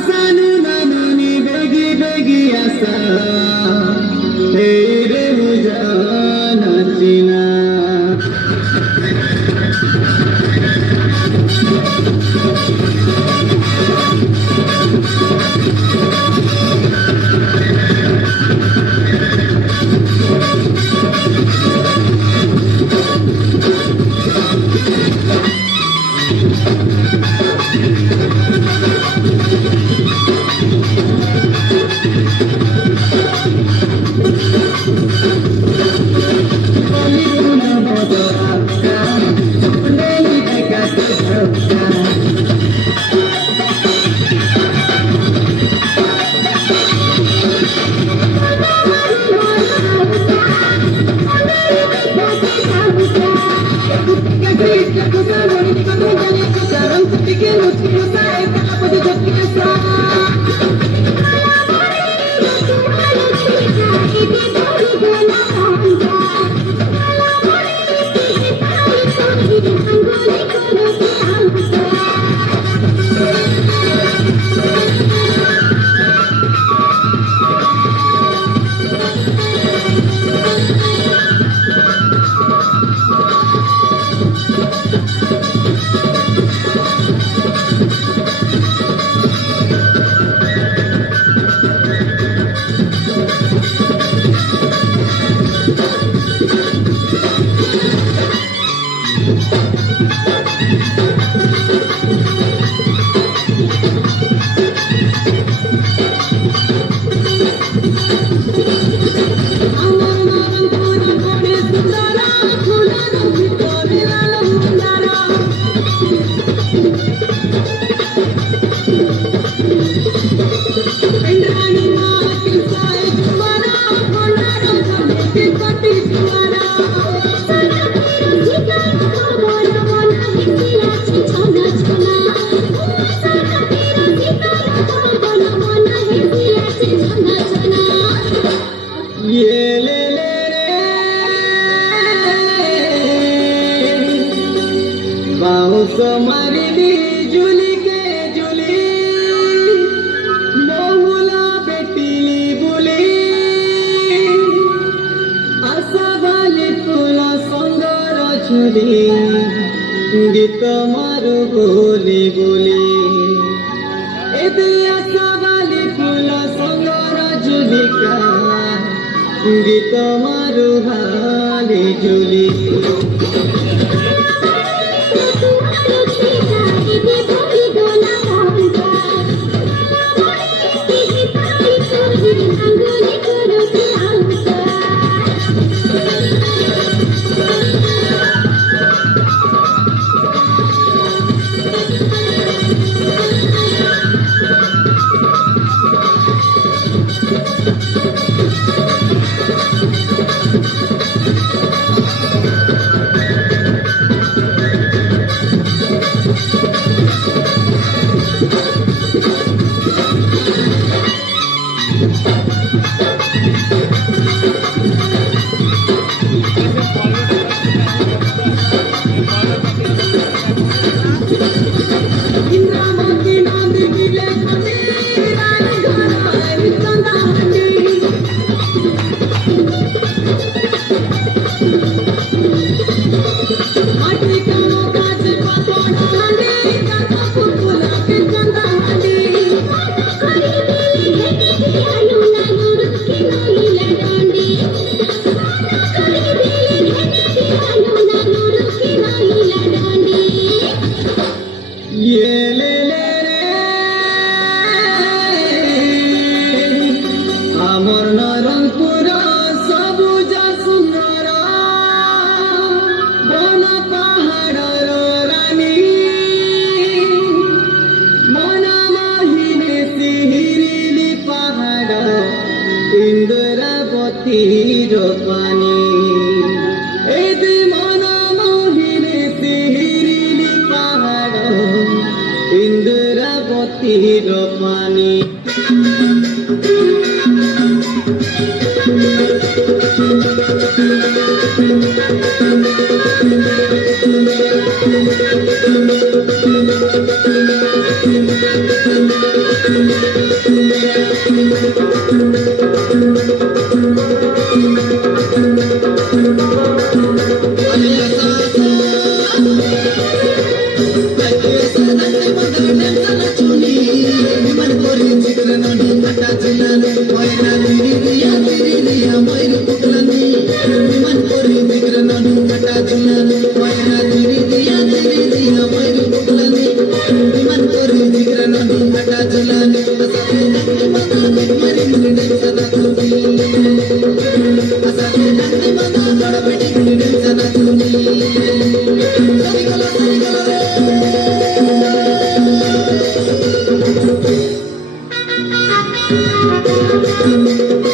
आसानु नामानी बेगी बेगी आसा तेरे मुझाना चिना मारिली जुली के जुली बहुला बेटिली बुली आशा बाली फुला सुंदर झुली गीत मारू बोली बोली एदे आशा बाली फुला सुंदर झुलिका गीत मारू हाली झुली তীর পানি এদে মনা মোহিনী সিহিরিলি পাহাড় ইন্দ্রাবতীর পানি जिगर नदी घटा झुलानी मयना तिरी दिया मयूर पुतलानी विमान करे जिगर नदी घटा झुलानी मयना तिरी दिया मयूर पुतलानी विमान करे जिगर नदी घटा झुलानी असाले नदी मगा मरी मुंडे सना तुमी असाले नदी मगा गडबडी मुंडे सना तुमी सरी गलो रे